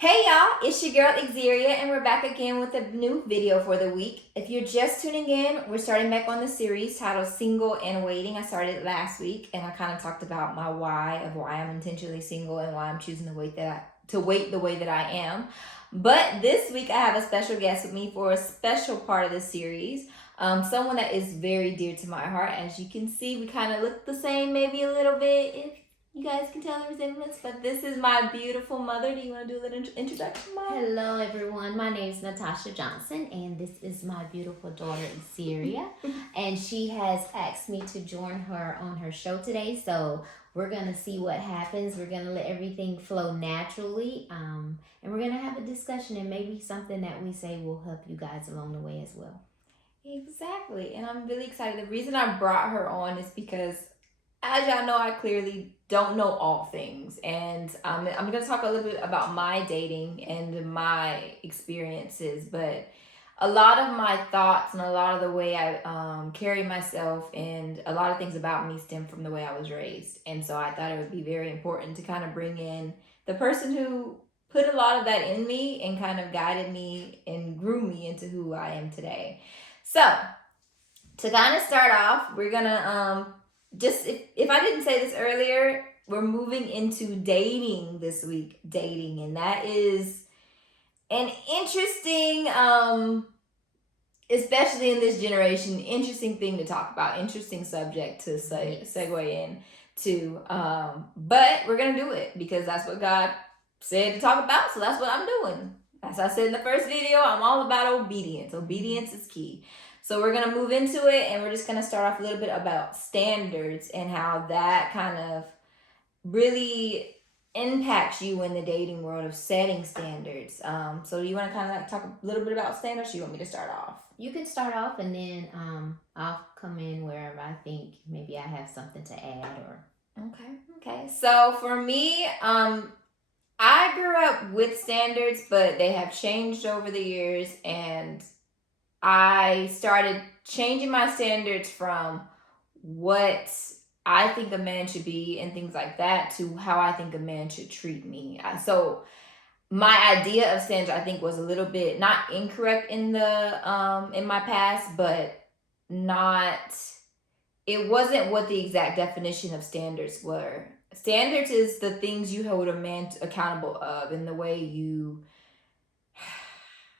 Hey y'all, it's your girl Xzeria, and we're back again with a new video for the week. If you're just tuning in, we're starting back on the series titled Single and Waiting. I started last week, and I kind of talked about my why of why I'm intentionally single and why I'm choosing to wait the way that I am. But this week, I have a special guest with me for a special part of the series. Someone that is very dear to my heart. As you can see, we kind of look the same, maybe a little bit. If you guys can tell the resemblance, but this is my beautiful mother. Do you want to do a little introduction, Mom? Hello, everyone. My name is Natasha Johnson, and this is my beautiful daughter, Xzeria. And she has asked me to join her on her show today. So we're going to see what happens. We're going to let everything flow naturally. And we're going to have a discussion, and maybe something that we say will help you guys along the way as well. Exactly. And I'm really excited. The reason I brought her on is because, as y'all know, I clearly don't know all things. And I'm going to talk a little bit about my dating and my experiences. But a lot of my thoughts and a lot of the way I carry myself and a lot of things about me stem from the way I was raised. And so I thought it would be very important to kind of bring in the person who put a lot of that in me and kind of guided me and grew me into who I am today. So, to kind of start off, we're gonna just if I didn't say this earlier, we're moving into dating this week. Dating, and that is an interesting, especially in this generation, interesting thing to talk about. Interesting subject to segue in to. But we're gonna do it because that's what God said to talk about. So that's what I'm doing. As I said in the first video, I'm all about obedience. Obedience is key. So we're going to move into it, and we're just going to start off a little bit about standards and how that kind of really impacts you in the dating world of setting standards. So you want to kind of like talk a little bit about standards, or you want me to start off? You can start off, and then I'll come in wherever I think maybe I have something to add or. Okay. So for me, I grew up with standards, but they have changed over the years, and I started changing my standards from what I think a man should be and things like that to how I think a man should treat me. So my idea of standards, I think, was a little bit not incorrect in my past, but not. It wasn't what the exact definition of standards were. Standards is the things you hold a man accountable of, and the way you.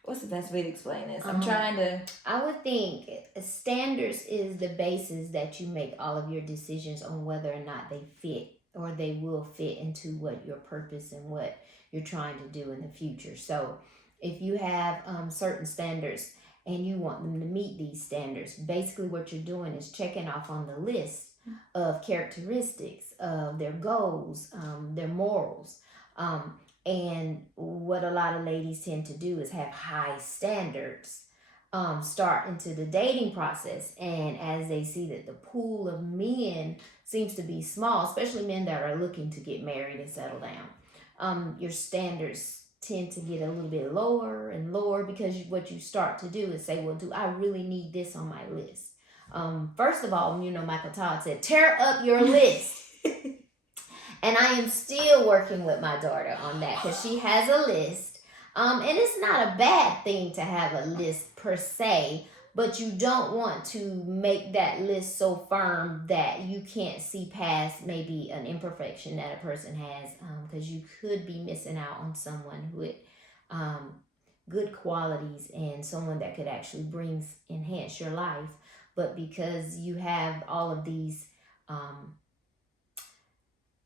What's the best way to explain this? I'm trying to. I would think standards is the basis that you make all of your decisions on whether or not they fit or they will fit into what your purpose and what you're trying to do in the future. So if you have certain standards and you want them to meet these standards, basically what you're doing is checking off on the list of characteristics of their goals, their morals. And what a lot of ladies tend to do is have high standards start into the dating process. And as they see that the pool of men seems to be small, especially men that are looking to get married and settle down, your standards tend to get a little bit lower and lower because what you start to do is say, well, do I really need this on my list? First of all, Michael Todd said, tear up your list. And I am still working with my daughter on that because she has a list. And it's not a bad thing to have a list per se, but you don't want to make that list so firm that you can't see past maybe an imperfection that a person has, because you could be missing out on someone with good qualities and someone that could actually enhance your life. But because you have all of these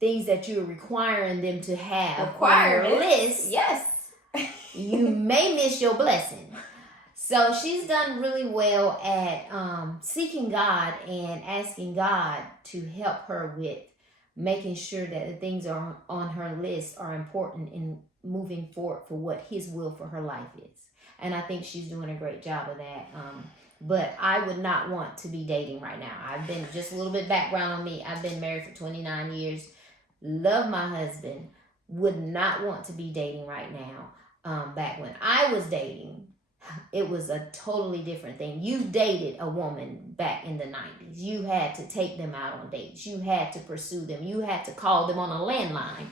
things that you're requiring them to have on your list, yes, you may miss your blessing. So she's done really well at seeking God and asking God to help her with making sure that the things are on her list are important in moving forward for what His will for her life is. And I think she's doing a great job of that. But I would not want to be dating right now. I've been, just a little bit background on me, I've been married for 29 years. Love my husband, would not want to be dating right now. Back when I was dating, it was a totally different thing. You dated a woman back in the 90s. You had to take them out on dates. You had to pursue them. You had to call them on a landline.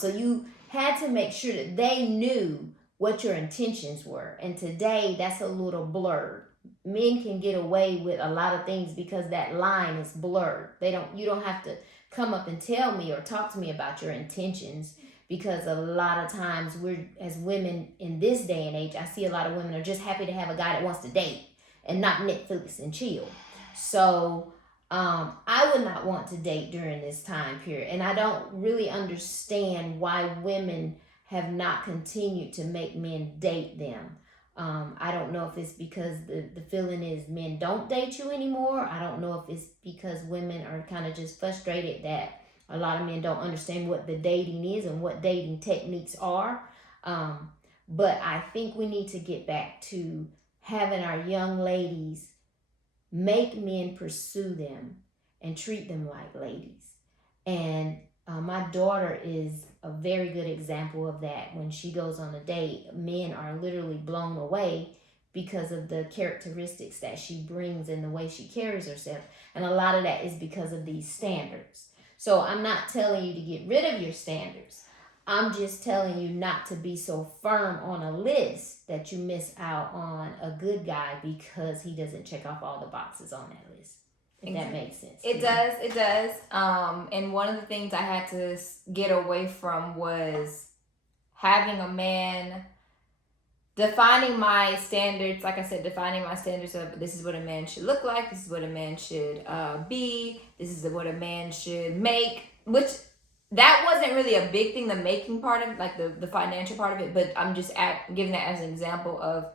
So you had to make sure that they knew what your intentions were. And today that's a little blurred. Men can get away with a lot of things because that line is blurred. You don't have to come up and tell me or talk to me about your intentions, because a lot of times we're, as women in this day and age, I see a lot of women are just happy to have a guy that wants to date and not Netflix and chill. So I would not want to date during this time period. And I don't really understand why women have not continued to make men date them. I don't know if it's because the feeling is men don't date you anymore. I don't know if it's because women are kind of just frustrated that a lot of men don't understand what the dating is and what dating techniques are. But I think we need to get back to having our young ladies make men pursue them and treat them like ladies. And my daughter is a very good example of that. When she goes on a date, men are literally blown away because of the characteristics that she brings and the way she carries herself. And a lot of that is because of these standards. So I'm not telling you to get rid of your standards. I'm just telling you not to be so firm on a list that you miss out on a good guy because he doesn't check off all the boxes on that list. If that makes sense. It does. And one of the things I had to get away from was having a man defining my standards. Like I said, defining my standards of this is what a man should look like. This is what a man should be. This is what a man should make. Which that wasn't really a big thing, the making part of it, like the financial part of it. But I'm just giving that as an example of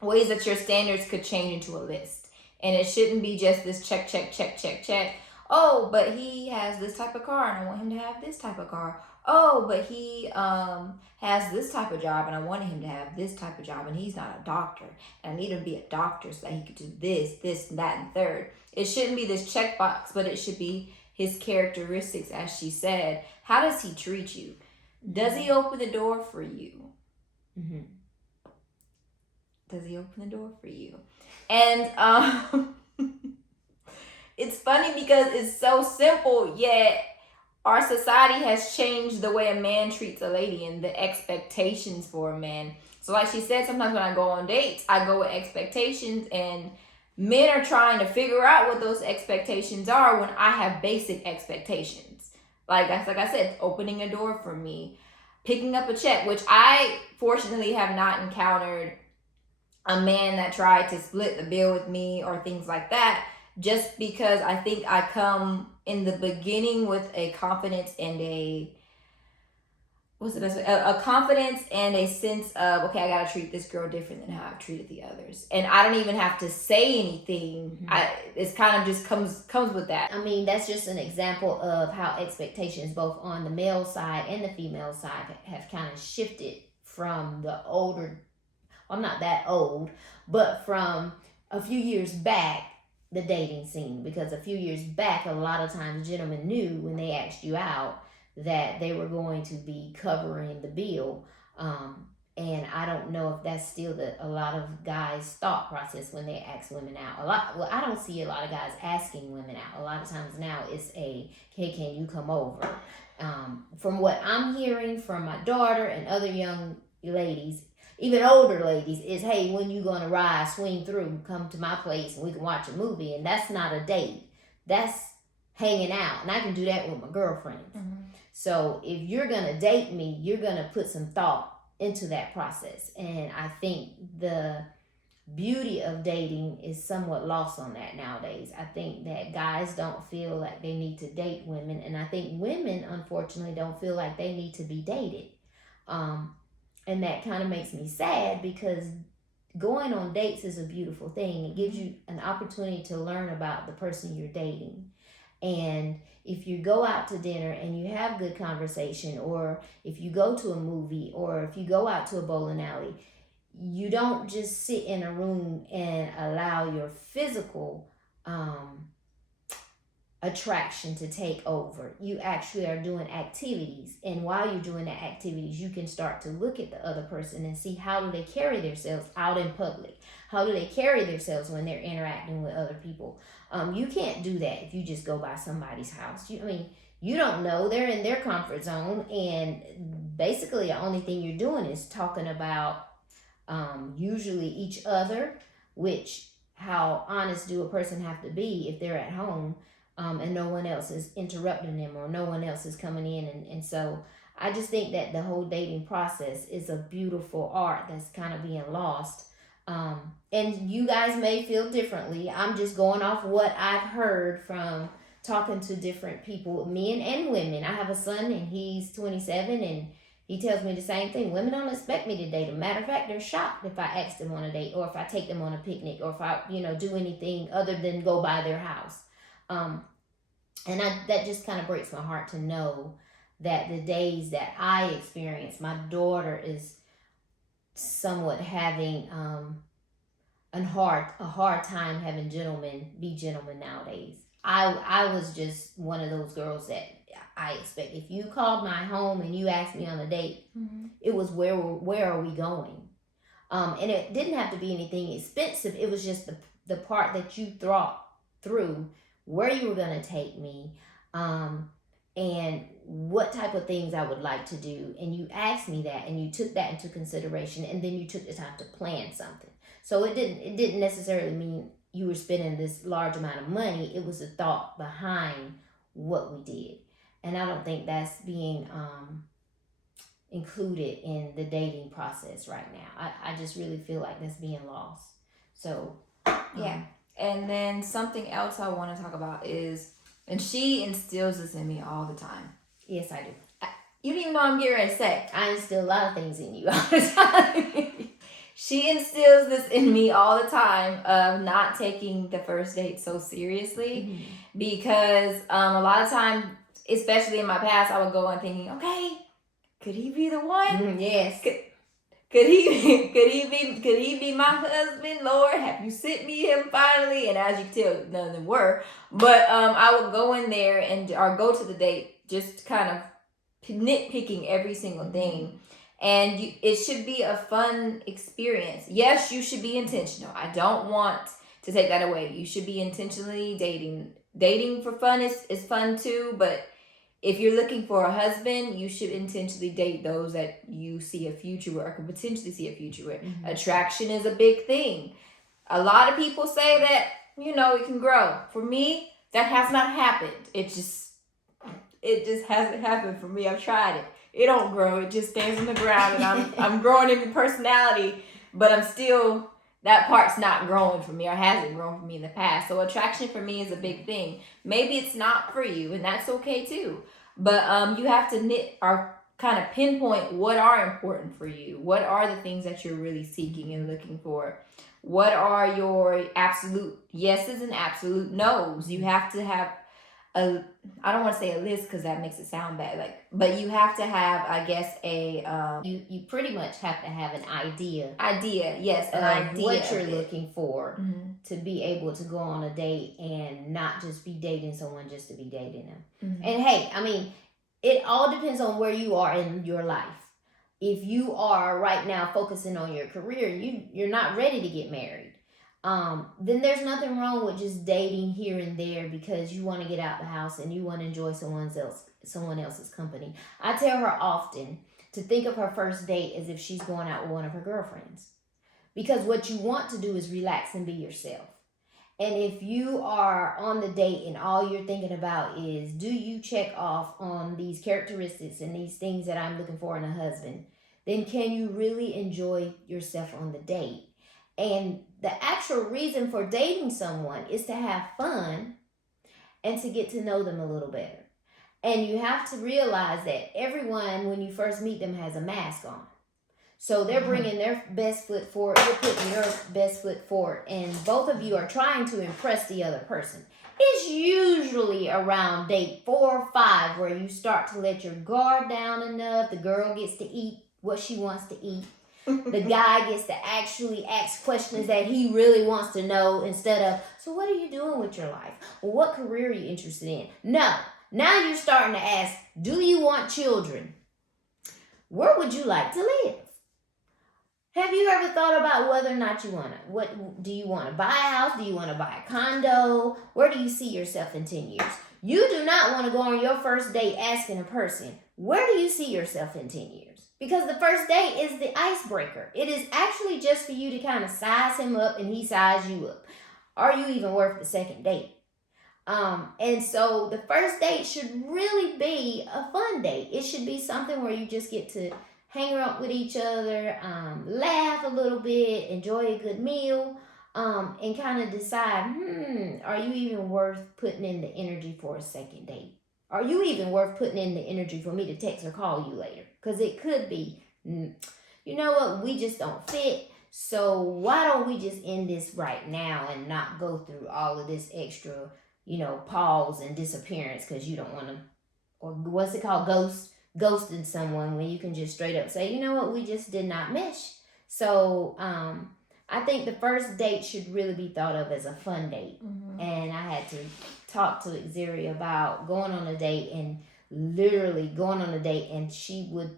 ways that your standards could change into a list. And it shouldn't be just this check. Oh, but he has this type of car and I want him to have this type of car. Oh, but he has this type of job and I wanted him to have this type of job, and he's not a doctor and I need him to be a doctor so that he could do this, that, and third. It shouldn't be this checkbox, but it should be his characteristics, as she said. How does he treat you? Does he open the door for you? Mm-hmm. Does he open the door for you? And it's funny because it's so simple, yet our society has changed the way a man treats a lady and the expectations for a man. So like she said, sometimes when I go on dates, I go with expectations, and men are trying to figure out what those expectations are when I have basic expectations. Like I said, opening a door for me, picking up a check, which I fortunately have not encountered a man that tried to split the bill with me or things like that, just because I think I come in the beginning with a confidence and a confidence and a sense of, okay, I gotta treat this girl different than how I've treated the others, and I don't even have to say anything. It's kind of just comes with that. I mean, that's just an example of how expectations both on the male side and the female side have kind of shifted from the older, I'm not that old, but from a few years back, the dating scene. Because a few years back, a lot of times gentlemen knew when they asked you out that they were going to be covering the bill. And I don't know if that's still a lot of guys' thought process when they ask women out. I don't see a lot of guys asking women out. A lot of times now it's hey, can you come over? From what I'm hearing from my daughter and other young ladies, even older ladies, is hey, when you gonna ride, swing through, come to my place and we can watch a movie. And that's not a date. That's hanging out. And I can do that with my girlfriends. Mm-hmm. So if you're gonna date me, you're gonna put some thought into that process. And I think the beauty of dating is somewhat lost on that nowadays. I think that guys don't feel like they need to date women. And I think women, unfortunately, don't feel like they need to be dated. And that kind of makes me sad, because going on dates is a beautiful thing. It gives you an opportunity to learn about the person you're dating. And if you go out to dinner and you have good conversation, or if you go to a movie, or if you go out to a bowling alley, you don't just sit in a room and allow your physical attraction to take over. You actually are doing activities, and while you're doing the activities, you can start to look at the other person and see how do they carry themselves out in public. How do they carry themselves when they're interacting with other people? You can't do that if you just go by somebody's house. you don't know. They're in their comfort zone, and basically the only thing you're doing is talking about usually each other, which how honest do a person have to be if they're at home, and no one else is interrupting them or no one else is coming in, and so I just think that the whole dating process is a beautiful art that's kind of being lost. And you guys may feel differently. I'm just going off what I've heard from talking to different people, men and women. I have a son and he's 27, and he tells me the same thing. Women don't expect me to date them. Matter of fact, they're shocked if I ask them on a date, or if I take them on a picnic, or if I, do anything other than go by their house. And that just kind of breaks my heart to know that the days that I experience, my daughter is somewhat having a hard time having gentlemen be gentlemen nowadays. I was just one of those girls that I expect. If you called my home and you asked me on a date, it was where are we going? And it didn't have to be anything expensive. It was just the part that you thought through where you were going to take me, and what type of things I would like to do. And you asked me that, and you took that into consideration, and then you took the time to plan something. So it didn't necessarily mean you were spending this large amount of money. It was the thought behind what we did. And I don't think that's being included in the dating process right now. I just really feel like that's being lost. So, yeah. And then something else I want to talk about is, and she instills this in me all the time. Yes, I do. You don't even know I'm getting ready to say. I instill a lot of things in you all the time. She instills this in me all the time of not taking the first date so seriously, because a lot of times, especially in my past, I would go on thinking, okay, could he be the one? Yes. Could he be my husband? Lord, have you sent me him finally? And as you can tell, none of them were. But I would go in there or go to the date just kind of nitpicking every single thing. And it should be a fun experience. Yes, you should be intentional. I don't want to take that away. You should be intentionally dating. Dating for fun is fun too, but if you're looking for a husband, you should intentionally date those that you see a future with or could potentially see a future with. Attraction is a big thing. A lot of people say that, it can grow. For me, that has not happened. It just hasn't happened for me. I've tried it. It don't grow. It just stays on the ground, and I'm growing into personality, but I'm still, that part's not growing for me, or hasn't grown for me in the past. So attraction for me is a big thing. Maybe it's not for you, and that's okay too. But you have to kind of pinpoint what are important for you. What are the things that you're really seeking and looking for? What are your absolute yeses and absolute no's? You have to have I don't want to say a list because that makes it sound bad, but you have to have, I guess, you pretty much have to have an idea. Yes, an idea what you're looking for to be able to go on a date and not just be dating someone just to be dating them. And hey, I mean, it all depends on where you are in your life. If you are right now focusing on your career, you're not ready to get married. Then there's nothing wrong with just dating here and there because you want to get out the house and you want to enjoy someone else's company. I tell her often to think of her first date as if she's going out with one of her girlfriends, because what you want to do is relax and be yourself. And if you are on the date and all you're thinking about is, do you check off on these characteristics and these things that I'm looking for in a husband, then can you really enjoy yourself on the date? And the actual reason for dating someone is to have fun and to get to know them a little better. And you have to realize that everyone, when you first meet them, has a mask on. So they're bringing their best foot forward, you're putting your best foot forward, and both of you are trying to impress the other person. It's usually around date 4 or 5 where you start to let your guard down enough. The girl gets to eat what she wants to eat. The guy gets to actually ask questions that he really wants to know, instead of, so what are you doing with your life? Well, what career are you interested in? No. Now you're starting to ask, do you want children? Where would you like to live? Have you ever thought about whether or not you want to? What do you want to buy a house? Do you want to buy a condo? Where do you see yourself in 10 years? You do not want to go on your first date asking a person, where do you see yourself in 10 years? Because the first date is the icebreaker. It is actually just for you to kind of size him up and he size you up. Are you even worth the second date? And so the first date should really be a fun date. It should be something where you just get to hang out with each other, laugh a little bit, enjoy a good meal, and kind of decide, are you even worth putting in the energy for a second date? Are you even worth putting in the energy for me to text or call you later? Because it could be, you know what, we just don't fit. So why don't we just end this right now and not go through all of this extra, pause and disappearance because you don't want to, or what's it called, ghosting someone, when you can just straight up say, you know what, we just did not mesh. So I think the first date should really be thought of as a fun date. And I had to talk to Xzeria about going on a date, and literally going on a date, and she would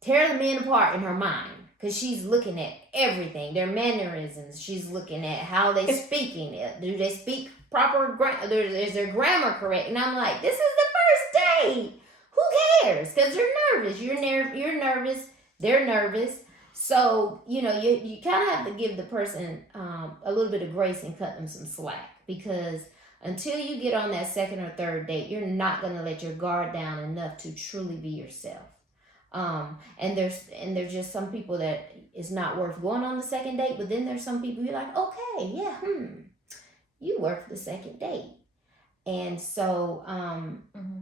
tear the men apart in her mind, because she's looking at everything, their mannerisms. She's looking at how they speaking. Do they speak proper is their grammar correct? And I'm like, this is the first date. Who cares? Because they're nervous. You're nervous. They're nervous. So, you kind of have to give the person a little bit of grace and cut them some slack, because until you get on that second or third date, you're not going to let your guard down enough to truly be yourself. And there's just some people that it's not worth going on the second date, but then there's some people you're like, okay, yeah, you worth the second date. And so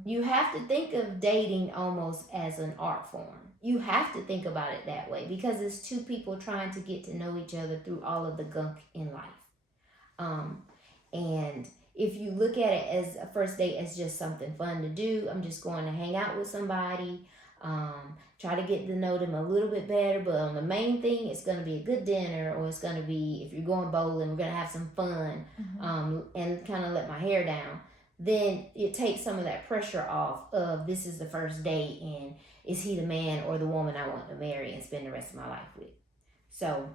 you have to think of dating almost as an art form. You have to think about it that way, because it's two people trying to get to know each other through all of the gunk in life. And if you look at it as a first date as just something fun to do, I'm just going to hang out with somebody, try to get to know them a little bit better, but on the main thing, it's going to be a good dinner, or it's going to be, if you're going bowling, we're going to have some fun, and kind of let my hair down. Then it takes some of that pressure off of, this is the first date, and is he the man or the woman I want to marry and spend the rest of my life with? So,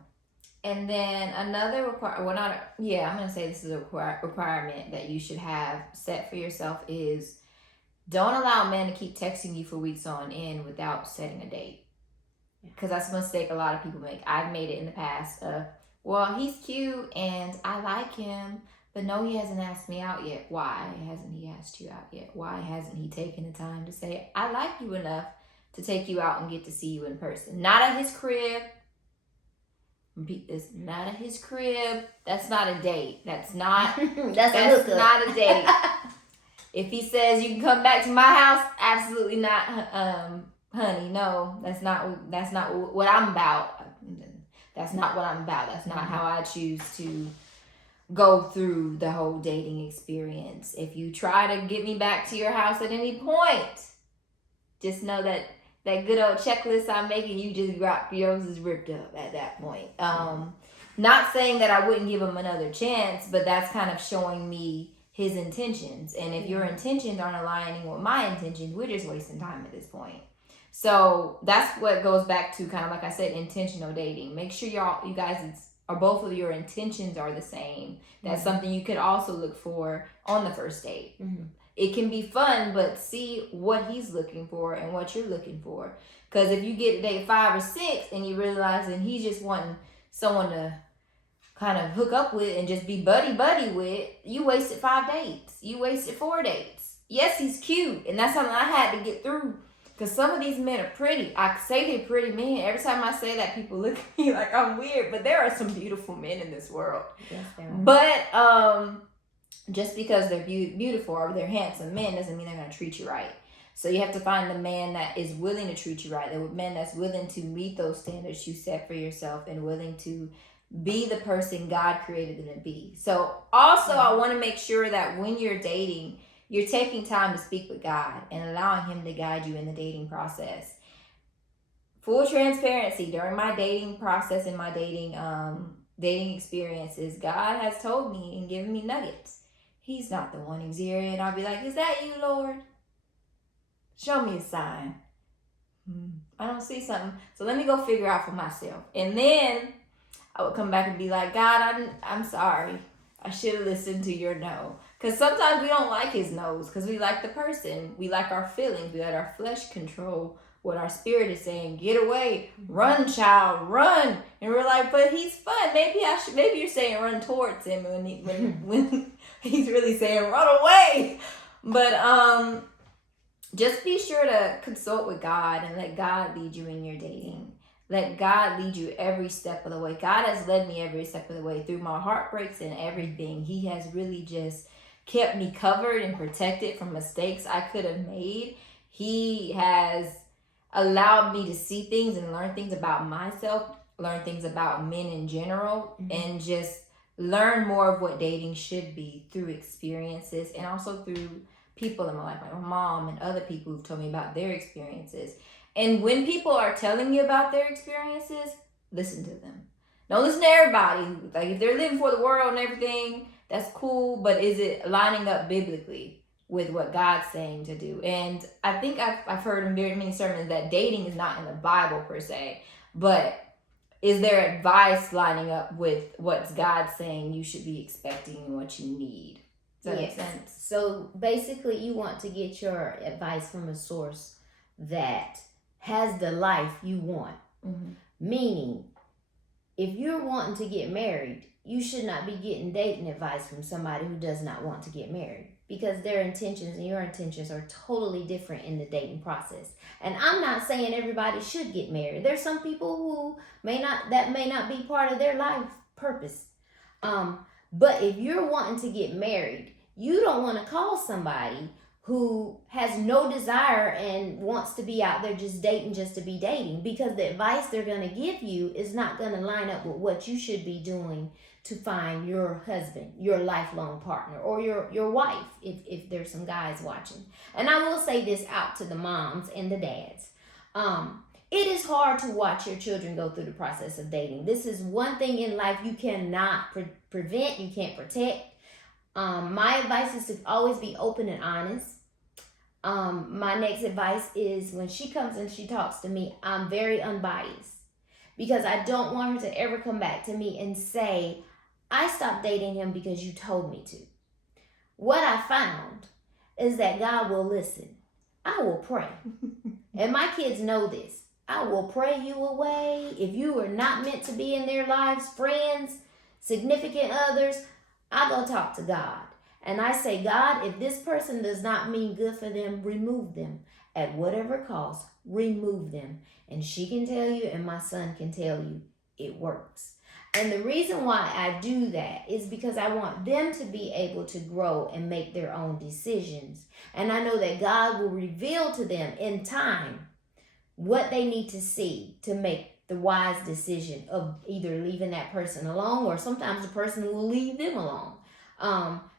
and then another I'm going to say this is a requirement that you should have set for yourself is, don't allow men to keep texting you for weeks on end without setting a date. Because that's a mistake a lot of people make. I've made it in the past. Well, he's cute and I like him, but no, he hasn't asked me out yet. Why hasn't he asked you out yet? Why hasn't he taken the time to say, I like you enough to take you out and get to see you in person? Not at his crib. Repeat this, not at his crib. That's not a date. That's not that's not a date. If he says you can come back to my house, absolutely not, honey. No, that's not what I'm about. That's not what I'm about. That's not how I choose to go through the whole dating experience. If you try to get me back to your house at any point, just know that good old checklist I'm making, you just got yours is ripped up at that point. Not saying that I wouldn't give him another chance, but that's kind of showing me his intentions. And if your intentions aren't aligning with my intentions, we're just wasting time at this point. So that's what goes back to, kind of like I said, intentional dating. Make sure you guys are both of your intentions are the same. That's something you could also look for on the first date. It can be fun, but see what he's looking for and what you're looking for. Because if you get to date 5 or 6 and you realize that he's just wanting someone to kind of hook up with and just be buddy with, you wasted 5 dates. You wasted 4 dates. Yes, he's cute, and that's something I had to get through, because some of these men are pretty. I say they're pretty men. Every time I say that, people look at me like I'm weird, but there are some beautiful men in this world. Yes, there are. But just because they're beautiful or they're handsome men doesn't mean they're going to treat you right. So you have to find the man that is willing to treat you right, the man that's willing to meet those standards you set for yourself and willing to be the person God created them to be. So also, I want to make sure that when you're dating, you're taking time to speak with God and allowing him to guide you in the dating process. Full transparency, during my dating process and my dating experiences, God has told me and given me nuggets. He's not the one, Xzeria. And I'll be like, is that you, Lord? Show me a sign. I don't see something. So let me go figure out for myself. And then I would come back and be like, God, I'm sorry. I should have listened to your no. Because sometimes we don't like his no's because we like the person. We like our feelings. We let our flesh control what our spirit is saying. Get away. Run, child. Run. And we're like, but he's fun. Maybe you're saying run towards him when he's really saying run away. But just be sure to consult with God and let God lead you in your dating. Let God lead you every step of the way. God has led me every step of the way through my heartbreaks and everything. He has really just kept me covered and protected from mistakes I could have made. He has allowed me to see things and learn things about myself, learn things about men in general, and just learn more of what dating should be through experiences and also through people in my life, like my mom and other people who've told me about their experiences. And when people are telling you about their experiences, listen to them. Don't listen to everybody. Like, if they're living for the world and everything, that's cool, but is it lining up biblically with what God's saying to do? And I think I've heard in very many sermons that dating is not in the Bible per se, but is there advice lining up with what's God saying you should be expecting and what you need? Does that make sense? So basically, you want to get your advice from a source that has the life you want. Meaning, if you're wanting to get married, you should not be getting dating advice from somebody who does not want to get married, because their intentions and your intentions are totally different in the dating process. And I'm not saying everybody should get married. There's some people who may not be part of their life purpose. But if you're wanting to get married, you don't want to call somebody who has no desire and wants to be out there just to be dating, because the advice they're going to give you is not going to line up with what you should be doing to find your husband, your lifelong partner, or your wife, if there's some guys watching. And I will say this out to the moms and the dads. It is hard to watch your children go through the process of dating. This is one thing in life you cannot prevent, you can't protect. My advice is to always be open and honest. My next advice is, when she comes and she talks to me, I'm very unbiased, because I don't want her to ever come back to me and say, I stopped dating him because you told me to. What I found is that God will listen. I will pray. And my kids know this. I will pray you away. If you are not meant to be in their lives, friends, significant others, I go talk to God. And I say, God, if this person does not mean good for them, remove them. At whatever cost, remove them. And she can tell you, and my son can tell you, it works. And the reason why I do that is because I want them to be able to grow and make their own decisions. And I know that God will reveal to them in time what they need to see to make the wise decision of either leaving that person alone, or sometimes the person will leave them alone.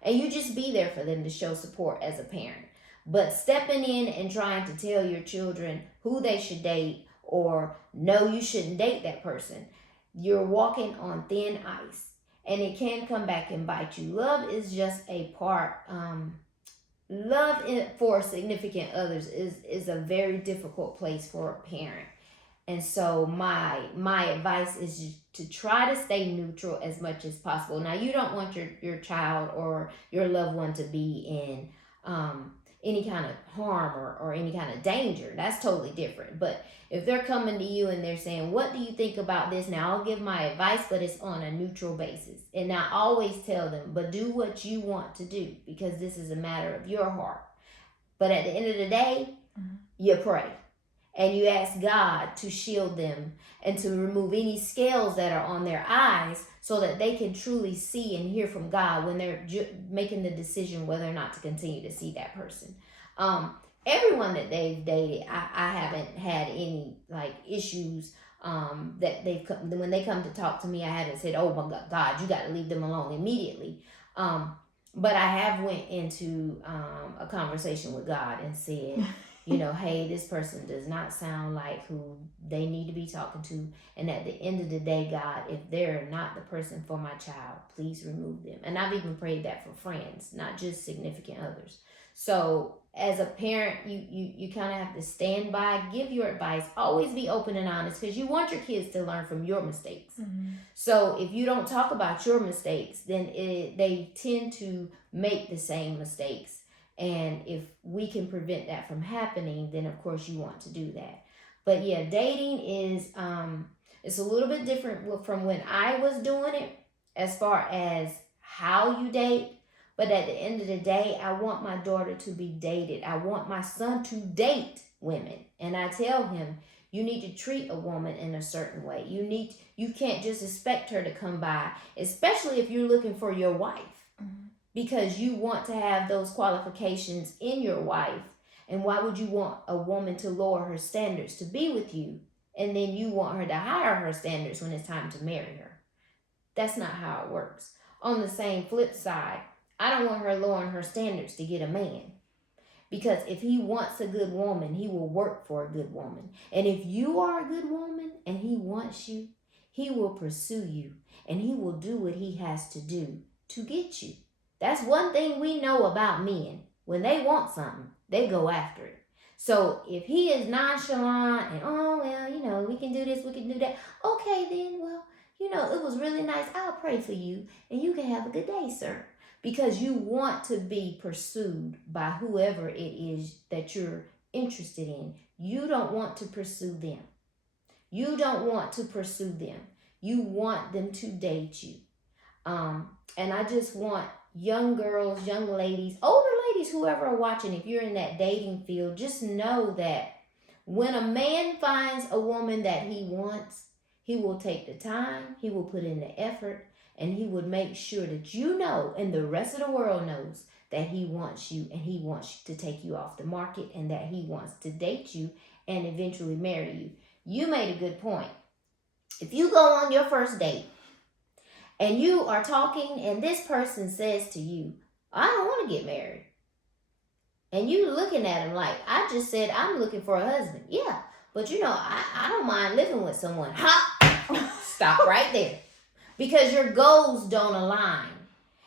And you just be there for them to show support as a parent. But stepping in and trying to tell your children who they should date, or no, you shouldn't date that person, you're walking on thin ice, and it can come back and bite you. Love is just a part. For significant others is a very difficult place for a parent. And so my advice is to try to stay neutral as much as possible. Now, you don't want your child or your loved one to be in any kind of harm or any kind of danger. That's totally different. But if they're coming to you and they're saying, what do you think about this? Now, I'll give my advice, but it's on a neutral basis. And I always tell them, but do what you want to do, because this is a matter of your heart. But at the end of the day, you pray. And you ask God to shield them and to remove any scales that are on their eyes, so that they can truly see and hear from God when they're making the decision whether or not to continue to see that person. Everyone that they've dated, I haven't had any issues that when they come to talk to me, I haven't said, oh my God, you got to leave them alone immediately. But I have went into a conversation with God and said, hey, this person does not sound like who they need to be talking to. And at the end of the day, God, if they're not the person for my child, please remove them. And I've even prayed that for friends, not just significant others. So as a parent, you kind of have to stand by, give your advice, always be open and honest, because you want your kids to learn from your mistakes. So if you don't talk about your mistakes, then they tend to make the same mistakes. And if we can prevent that from happening, then of course you want to do that. But yeah, dating is it's a little bit different from when I was doing it, as far as how you date. But at the end of the day, I want my daughter to be dated. I want my son to date women. And I tell him, you need to treat a woman in a certain way. You can't just expect her to come by, especially if you're looking for your wife, because you want to have those qualifications in your wife. And why would you want a woman to lower her standards to be with you, and then you want her to higher her standards when it's time to marry her? That's not how it works. On the same flip side, I don't want her lowering her standards to get a man. Because if he wants a good woman, he will work for a good woman. And if you are a good woman and he wants you, he will pursue you. And he will do what he has to do to get you. That's one thing we know about men. When they want something, they go after it. So if he is nonchalant and, oh, well, we can do this, we can do that. Okay, then, well, it was really nice. I'll pray for you and you can have a good day, sir. Because you want to be pursued by whoever it is that you're interested in. You don't want to pursue them. You don't want to pursue them. You want them to date you. And I just want young girls, young ladies, older ladies, whoever are watching, if you're in that dating field, just know that when a man finds a woman that he wants, he will take the time, he will put in the effort, and he would make sure that you know, and the rest of the world knows, that he wants you, and he wants to take you off the market, and that he wants to date you and eventually marry you. You made a good point. If you go on your first date and you are talking and this person says to you, I don't want to get married. And you looking at him like, I just said I'm looking for a husband. Yeah, but I don't mind living with someone. Ha! Stop right there. Because your goals don't align.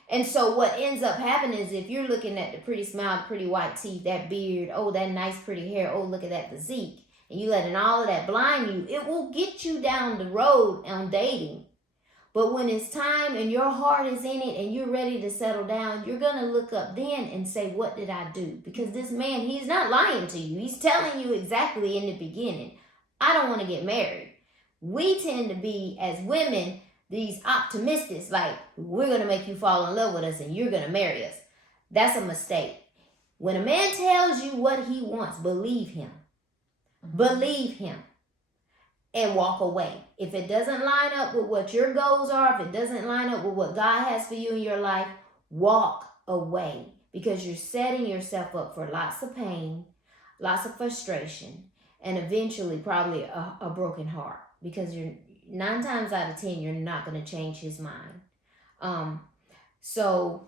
And so what ends up happening is, if you're looking at the pretty smile, pretty white teeth, that beard, oh, that nice pretty hair, oh, look at that physique, and you letting all of that blind you, it will get you down the road on dating. But when it's time and your heart is in it and you're ready to settle down, you're going to look up then and say, what did I do? Because this man, he's not lying to you. He's telling you exactly in the beginning, I don't want to get married. We tend to be, as women, these optimists, like, we're going to make you fall in love with us and you're going to marry us. That's a mistake. When a man tells you what he wants, believe him. Believe him. And walk away. If it doesn't line up with what your goals are, if it doesn't line up with what God has for you in your life, walk away. Because you're setting yourself up for lots of pain, lots of frustration, and eventually probably a broken heart. Because 9 times out of 10, you're not going to change his mind. So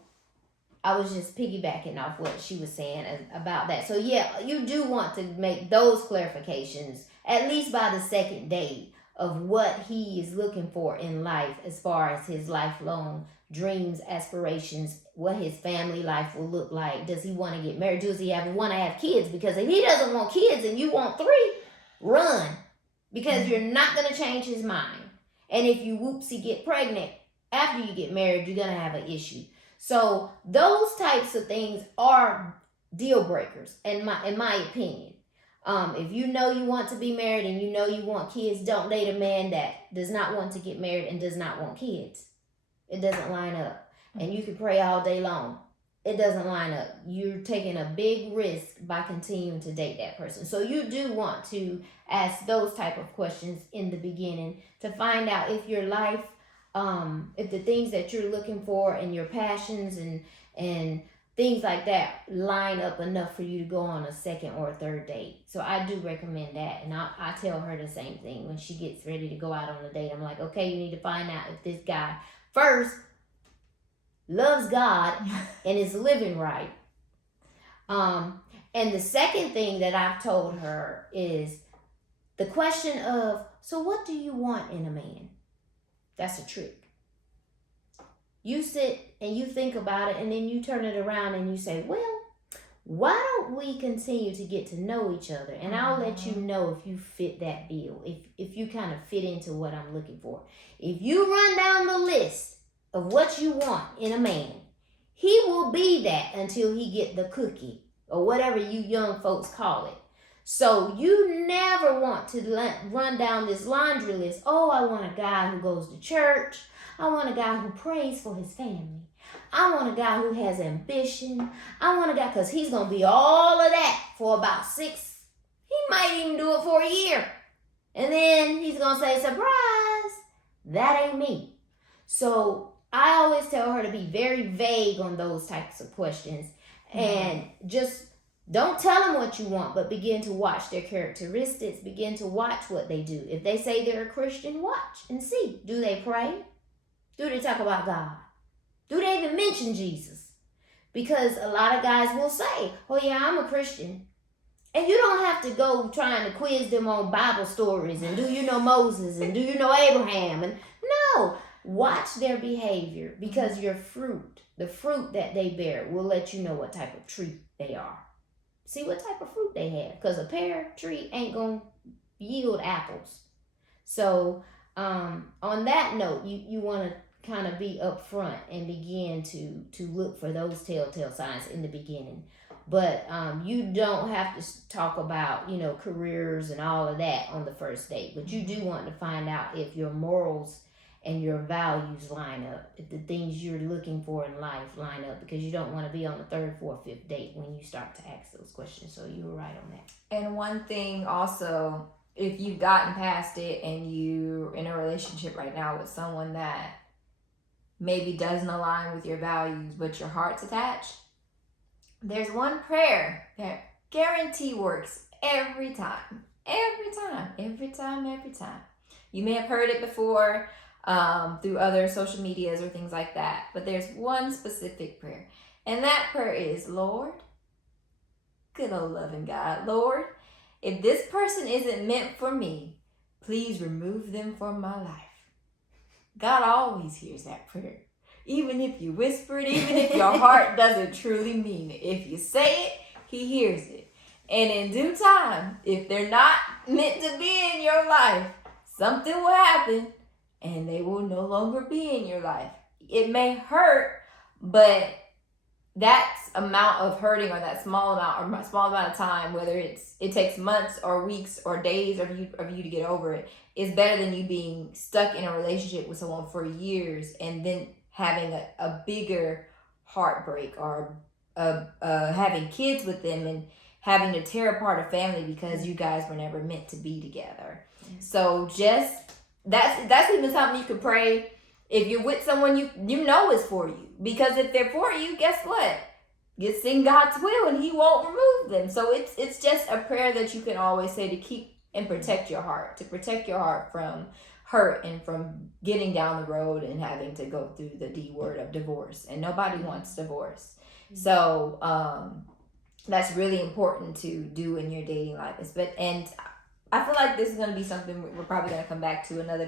I was just piggybacking off what she was saying about that. So yeah, you do want to make those clarifications, at least by the second date, of what he is looking for in life, as far as his lifelong dreams, aspirations, what his family life will look like. Does he want to get married? Does he want to have kids? Because if he doesn't want kids and you want 3, run. Because you're not going to change his mind. And if you whoopsie get pregnant after you get married, you're going to have an issue. So those types of things are deal breakers, in my opinion. If you know you want to be married and you know you want kids, don't date a man that does not want to get married and does not want kids. It doesn't line up. And you can pray all day long. It doesn't line up. You're taking a big risk by continuing to date that person. So you do want to ask those type of questions in the beginning to find out if your life, if the things that you're looking for and your passions and things like that line up enough for you to go on a second or a third date. So I do recommend that. And I tell her the same thing when she gets ready to go out on a date. I'm like, okay, you need to find out if this guy first loves God and is living right. And the second thing that I've told her is the question of, so what do you want in a man? That's a trick. You sit and you think about it, and then you turn it around and you say, well, Why don't we continue to get to know each other? And I'll let you know if you fit that bill, if you kind of fit into what I'm looking for. If you run down the list of what you want in a man, he will be that until he get the cookie or whatever you young folks call it. So you never want to run down this laundry list. Oh, I want a guy who goes to church. I want a guy who prays for his family. I want a guy who has ambition. I want a guy, because he's going to be all of that for about 6. He might even do it for a year. And then he's going to say, surprise, that ain't me. So I always tell her to be very vague on those types of questions. And just don't tell them what you want, but begin to watch their characteristics. Begin to watch what they do. If they say they're a Christian, watch and see. Do they pray? Do they talk about God? Do they even mention Jesus? Because a lot of guys will say, oh yeah, I'm a Christian. And you don't have to go trying to quiz them on Bible stories and do you know Moses and do you know Abraham? And no, watch their behavior, because your fruit, the fruit that they bear, will let you know what type of tree they are. See what type of fruit they have, because a pear tree ain't going to yield apples. So on that note, you want to kind of be upfront and begin to look for those telltale signs in the beginning. But you don't have to talk about, careers and all of that on the first date. But you do want to find out if your morals and your values line up, if the things you're looking for in life line up, because you don't want to be on the 3rd, 4th, 5th date when you start to ask those questions. So you were right on that. And one thing also, if you've gotten past it and you're in a relationship right now with someone that maybe doesn't align with your values, but your heart's attached, there's one prayer that guarantee works every time. Every time. Every time. Every time. You may have heard it before through other social medias or things like that, but there's one specific prayer. And that prayer is, Lord, good old loving God, Lord, if this person isn't meant for me, please remove them from my life. God always hears that prayer. Even if you whisper it, even if your heart doesn't truly mean it. If you say it, he hears it. And in due time, if they're not meant to be in your life, something will happen and they will no longer be in your life. It may hurt, but that amount of hurting, or that small amount of time, whether it takes months or weeks or days of you to get over it, is better than you being stuck in a relationship with someone for years and then having a bigger heartbreak, or having kids with them and having to tear apart a family because you guys were never meant to be together. So just that's even something you could pray if you're with someone you know is for you. Because if they're for you, guess what? It's in God's will and he won't remove them. So it's just a prayer that you can always say to keep and protect your heart, from hurt and from getting down the road and having to go through the D word of divorce. And nobody wants divorce. So that's really important to do in your dating life. And I feel like this is going to be something we're probably going to come back to another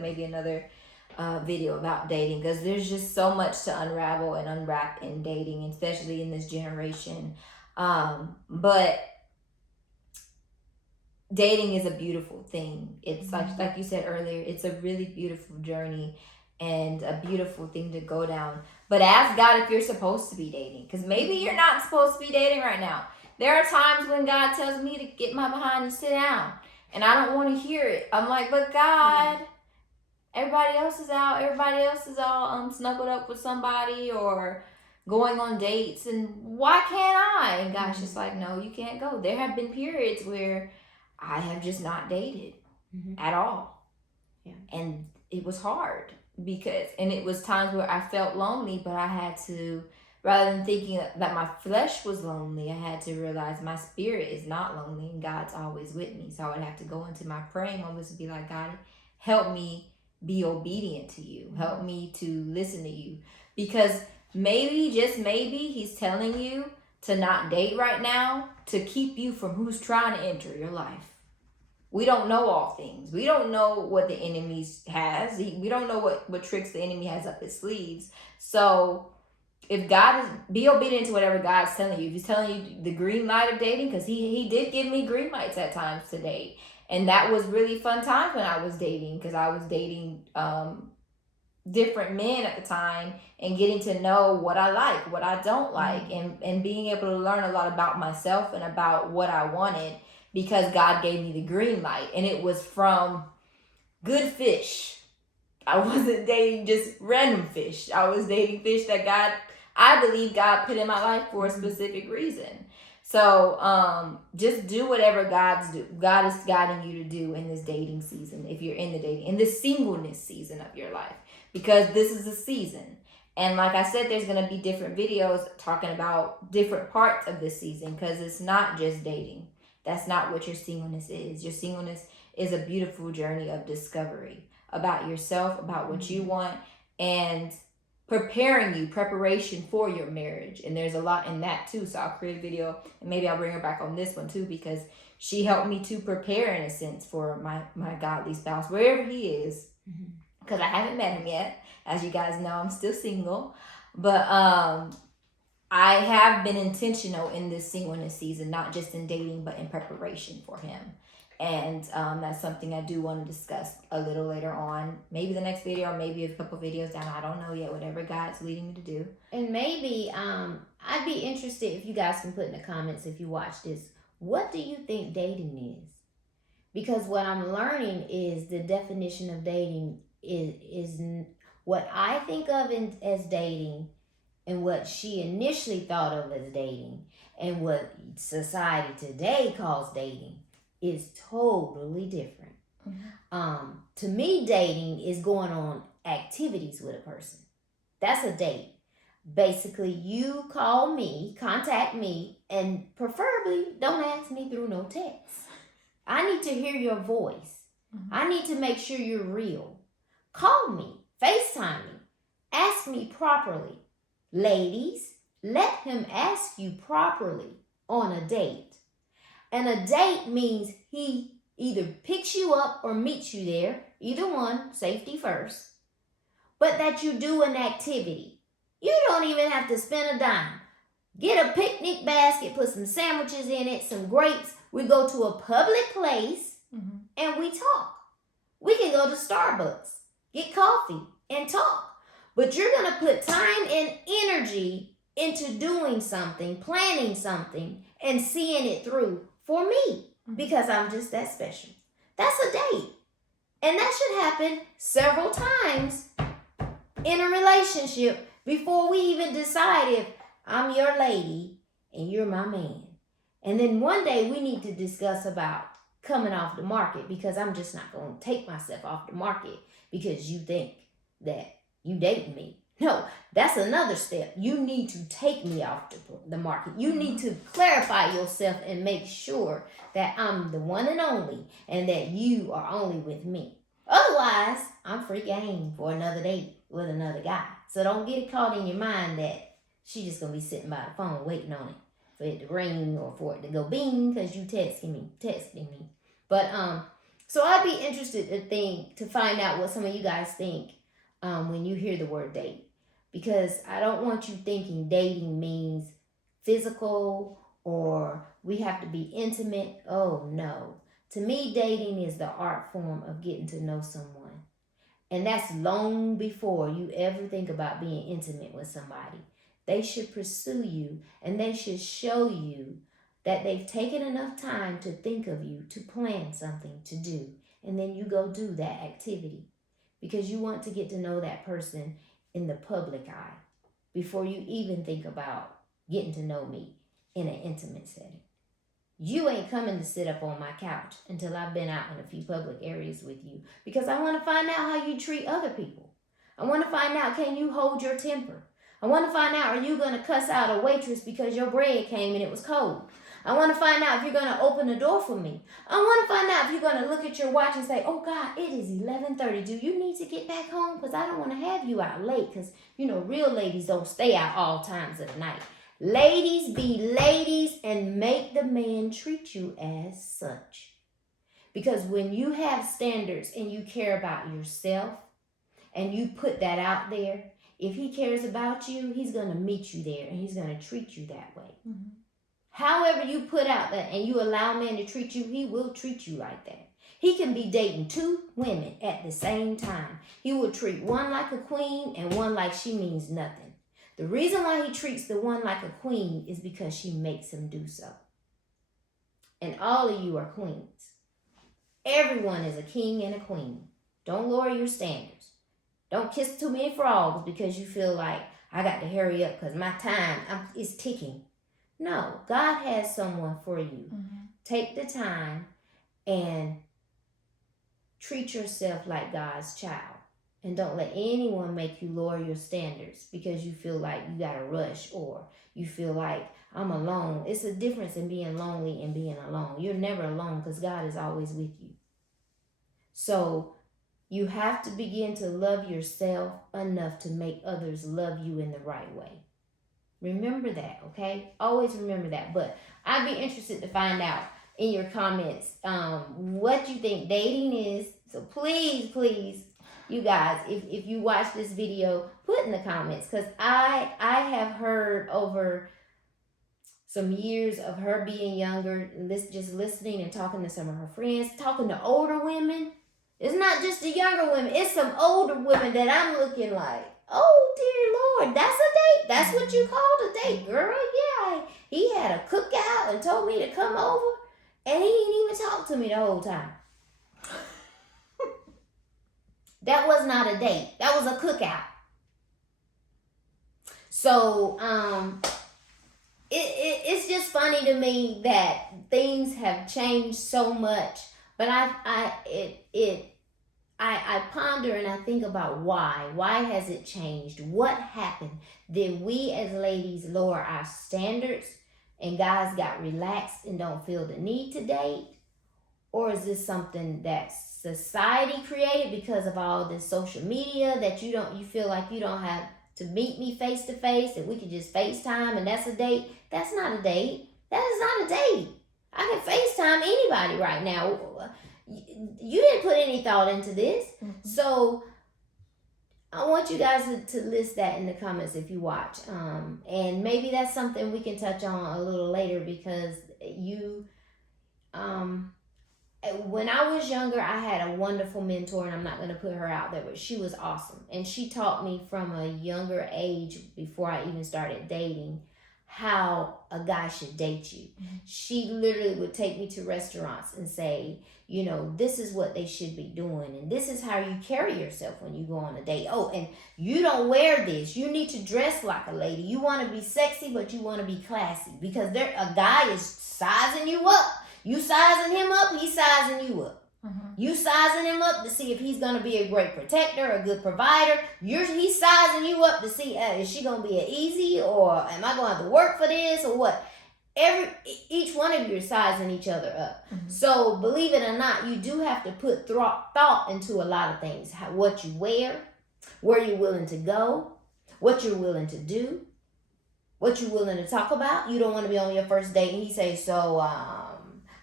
video about dating, because there's just so much to unravel and unwrap in dating, especially in this generation. But dating is a beautiful thing. It's like you said earlier, it's a really beautiful journey and a beautiful thing to go down. But ask God if you're supposed to be dating, because maybe you're not supposed to be dating right now. There are times when God tells me to get my behind and sit down, and I don't want to hear it. I'm like, but God, everybody else is out. Everybody else is all snuggled up with somebody or going on dates, and why can't I? And God's just like, no, you can't go. There have been periods where I have just not dated at all. Yeah. And it was hard and it was times where I felt lonely, but I had to, rather than thinking that my flesh was lonely, I had to realize my spirit is not lonely and God's always with me. So I would have to go into my praying moments and be like, God, help me be obedient to you. Help me to listen to you. Because maybe, just maybe, he's telling you to not date right now to keep you from who's trying to enter your life. We don't know all things. We don't know what the enemy has. We don't know what tricks the enemy has up his sleeves. So if God is, be obedient to whatever God's telling you. If He's telling you the green light of dating, because He did give me green lights at times to date, and that was really fun times when I was dating, because I was dating different men at the time and getting to know what I like, what I don't like, and being able to learn a lot about myself and about what I wanted, because God gave me the green light, and it was from good fish. I wasn't dating just random fish. I was dating fish that I believe God put in my life for a specific reason. So just do whatever God is guiding you to do in this dating season. If you're in this singleness season of your life, because this is a season. And like I said, there's going to be different videos talking about different parts of this season, because it's not just dating. That's not what your singleness is. Your singleness is a beautiful journey of discovery about yourself, about what you want, and preparation for your marriage. And there's a lot in that too. So I'll create a video, and maybe I'll bring her back on this one too, because she helped me to prepare, in a sense, for my godly spouse, wherever he is. Because I haven't met him yet. As you guys know, I'm still single. But I have been intentional in this singleness season, not just in dating, but in preparation for him. And that's something I do want to discuss a little later on. Maybe the next video, or maybe a couple videos down. I don't know yet. Whatever God's leading me to do. And maybe I'd be interested if you guys can put in the comments, if you watch this, what do you think dating is? Because what I'm learning is the definition of dating is what I think of as dating, and what she initially thought of as dating, and what society today calls dating is totally different. To me, dating is going on activities with a person. That's a date. Basically, you call me, contact me, and preferably don't ask me through no text. I need to hear your voice. I need to make sure you're real. Call me, FaceTime me, ask me properly. Ladies, let him ask you properly on a date. And a date means he either picks you up or meets you there, either one, safety first, but that you do an activity. You don't even have to spend a dime. Get a picnic basket, put some sandwiches in it, some grapes. We go to a public place and we talk. We can go to Starbucks, get coffee, and talk. But you're going to put time and energy into doing something, planning something, and seeing it through for me, because I'm just that special. That's a date. And that should happen several times in a relationship before we even decide if I'm your lady and you're my man. And then one day we need to discuss about coming off the market, because I'm just not going to take myself off the market because you think that you dating me. No, that's another step. You need to take me off the market. You need to clarify yourself and make sure that I'm the one and only, and that you are only with me. Otherwise, I'm free game for another date with another guy. So don't get it caught in your mind that she's just going to be sitting by the phone waiting on it for it to ring or for it to go bing because you texting me. But so I'd be interested to find out what some of you guys think when you hear the word date. Because I don't want you thinking dating means physical or we have to be intimate. Oh, no. To me, dating is the art form of getting to know someone. And that's long before you ever think about being intimate with somebody. They should pursue you, and they should show you that they've taken enough time to think of you, to plan something to do. And then you go do that activity. Because you want to get to know that person in the public eye before you even think about getting to know me in an intimate setting. You ain't coming to sit up on my couch until I've been out in a few public areas with you, because I want to find out how you treat other people. I want to find out, can you hold your temper? I want to find out, are you going to cuss out a waitress because your bread came and it was cold? I want to find out if you're going to open the door for me. I want to find out if you're going to look at your watch and say, oh God, it is 11:30. Do you need to get back home? Because I don't want to have you out late, because, real ladies don't stay out all times of the night. Ladies, be ladies and make the man treat you as such. Because when you have standards and you care about yourself and you put that out there, If he cares about you, he's going to meet you there and he's going to treat you that way. Mm-hmm. However you put out that and you allow a man to treat you, he will treat you like that. He can be dating two women at the same time. He will treat one like a queen and one like she means nothing. The reason why he treats the one like a queen is because she makes him do so. And all of you are queens. Everyone is a king and a queen. Don't lower your standards. Don't kiss too many frogs because you feel like I got to hurry up because my time is ticking. No, God has someone for you. Mm-hmm. Take the time and treat yourself like God's child. And don't let anyone make you lower your standards because you feel like you got to rush or you feel like I'm alone. It's a difference in being lonely and being alone. You're never alone because God is always with you. So you have to begin to love yourself enough to make others love you in the right way. Remember that, okay? Always remember that. But I'd be interested to find out in your comments what you think dating is. So please, you guys, if you watch this video, put in the comments. Because I have heard over some years of her being younger, just listening and talking to some of her friends, talking to older women. It's not just the younger women. It's some older women that I'm looking like, oh, dear Lord, that's a date? That's what you called a date, girl? Yeah, he had a cookout and told me to come over, and he didn't even talk to me the whole time. That was not a date. That was a cookout. So, it's just funny to me that things have changed so much, but I ponder and I think about why. Why has it changed? What happened? Did we as ladies lower our standards and guys got relaxed and don't feel the need to date? Or is this something that society created because of all this social media that you feel like you don't have to meet me face to face, that we can just FaceTime and that's a date? That's not a date. That is not a date. I can FaceTime anybody right now. You didn't put any thought into this. Mm-hmm. So I want you guys to list that in the comments if you watch. And maybe that's something we can touch on a little later because when I was younger, I had a wonderful mentor, and I'm not going to put her out there, but she was awesome. And she taught me from a younger age, before I even started dating, how a guy should date you. Mm-hmm. She literally would take me to restaurants and say, this is what they should be doing, and this is how you carry yourself when you go on a date. Oh, and you don't wear this. You need to dress like a lady. You want to be sexy, but you want to be classy because a guy is sizing you up. You sizing him up, he's sizing you up. Mm-hmm. You sizing him up to see if he's going to be a great protector, a good provider. He's sizing you up to see, is she going to be an easy, or am I going to have to work for this, or what? Each one of you are sizing each other up. Mm-hmm. So believe it or not, you do have to put thought into a lot of things. What you wear, where you're willing to go, what you're willing to do, what you're willing to talk about. You don't want to be on your first date and he say, so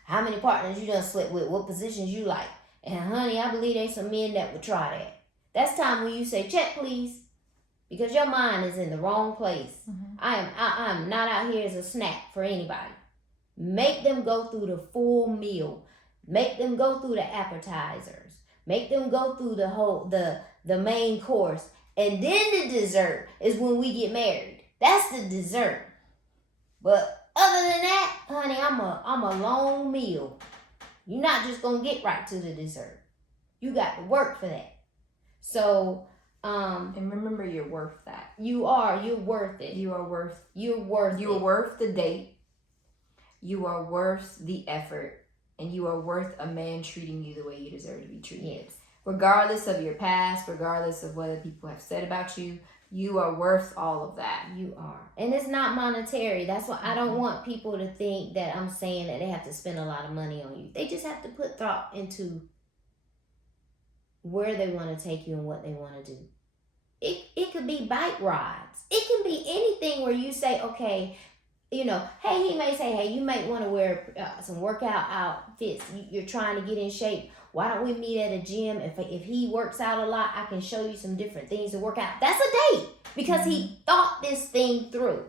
how many partners you done slept with, what positions you like. And honey, I believe there's some men that would try that. That's time when you say, check please, because your mind is in the wrong place. Mm-hmm. I am not out here as a snack for anybody. Make them go through the full meal. Make them go through the appetizers. Make them go through the main course. And then the dessert is when we get married. That's the dessert. But other than that, honey, I'm a long meal. You're not just gonna get right to the dessert. You got to work for that. So, and remember, you're worth that. You're worth it. You're worth the date. You are worth the effort, and you are worth a man treating you the way you deserve to be treated. Yes. Regardless of your past, regardless of what people have said about you. You are worth all of that. You are. And it's not monetary. That's why I don't want people to think that I'm saying that they have to spend a lot of money on you. They just have to put thought into where they want to take you and what they want to do. It could be bike rides. It can be anything where you say, okay, hey, he may say, hey, you might want to wear some workout outfits. You're trying to get in shape. Why don't we meet at a gym? If he works out a lot, I can show you some different things to work out. That's a date. because he thought this thing through.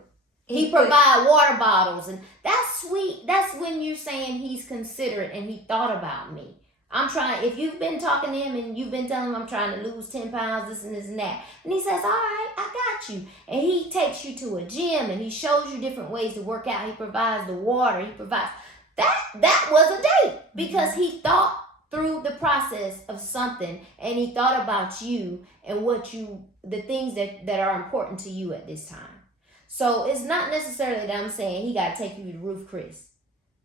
He put- provide water bottles, and that's sweet. That's when you're saying he's considerate and he thought about me. I'm trying. If you've been talking to him and you've been telling him I'm trying to lose 10 pounds, this and this and that, and he says, "All right, I got you," and he takes you to a gym and he shows you different ways to work out. He provides the water. He provides that was a date because he thought through the process of something and he thought about you and the things that are important to you at this time. So it's not necessarily that I'm saying he got to take you to Ruth Chris.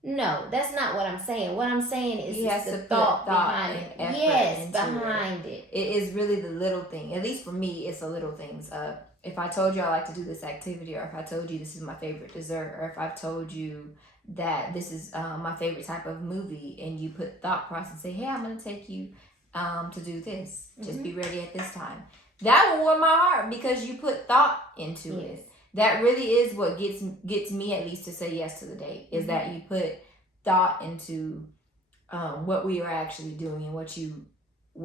No, that's not what I'm saying. What I'm saying is he has the to thought put thought behind and it. effort Yes, into behind it. It is really the little thing. At least for me, it's the little things. If I told you I like to do this activity, or if I told you this is my favorite dessert, or if I've told you that this is my favorite type of movie, and you put thought process and say, "Hey, I'm going to take you to do this. Just be ready at this time." That will warm my heart because you put thought into it. That really is what gets me at least to say yes to the date, is that you put thought into what we are actually doing and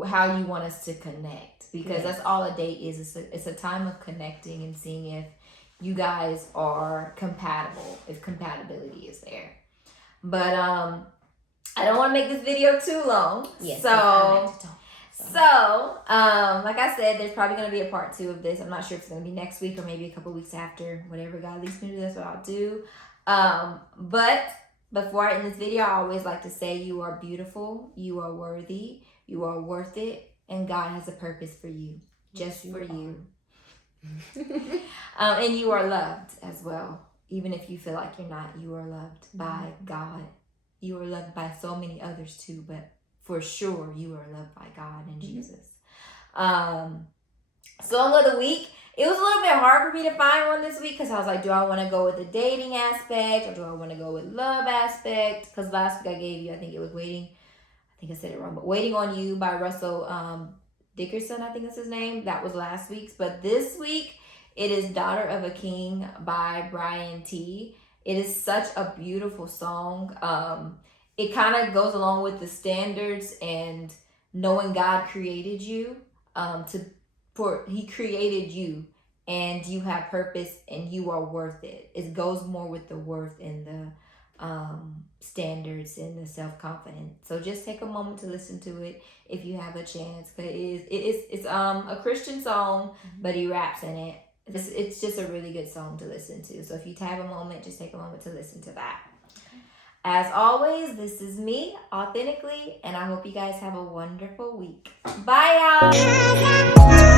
how you want us to connect, because that's all a date is. It's a time of connecting and seeing if you guys are compatible, if compatibility is there. But I don't want to make this video too long. Yes, So I like to talk. Like I said, there's probably going to be a part 2 of this. I'm not sure if it's going to be next week or maybe a couple weeks after. Whatever God leads me to do, that's what I'll do. But before I end this video, I always like to say you are beautiful, you are worthy, you are worth it, and God has a purpose for you, just for you. And you are loved as well. Even if you feel like you're not, you are loved by God. You are loved by so many others too, but for sure, you are loved by God and Jesus. Song of the week. It was a little bit hard for me to find one this week because I was like, do I want to go with the dating aspect or do I want to go with love aspect? Because last week I gave you, I think it was Waiting. I think I said it wrong, but Waiting on You by Russell Dickerson, I think that's his name. That was last week's. But this week, it is Daughter of a King by Brian T. It is such a beautiful song. It kind of goes along with the standards and knowing God created you. He created you and you have purpose and you are worth it. It goes more with the worth and the standards and the self-confidence. So just take a moment to listen to it if you have a chance. But it's a Christian song, but he raps in it. It's just a really good song to listen to. So if you have a moment, just take a moment to listen to that. As always, this is me, authentically, and I hope you guys have a wonderful week. Bye, y'all.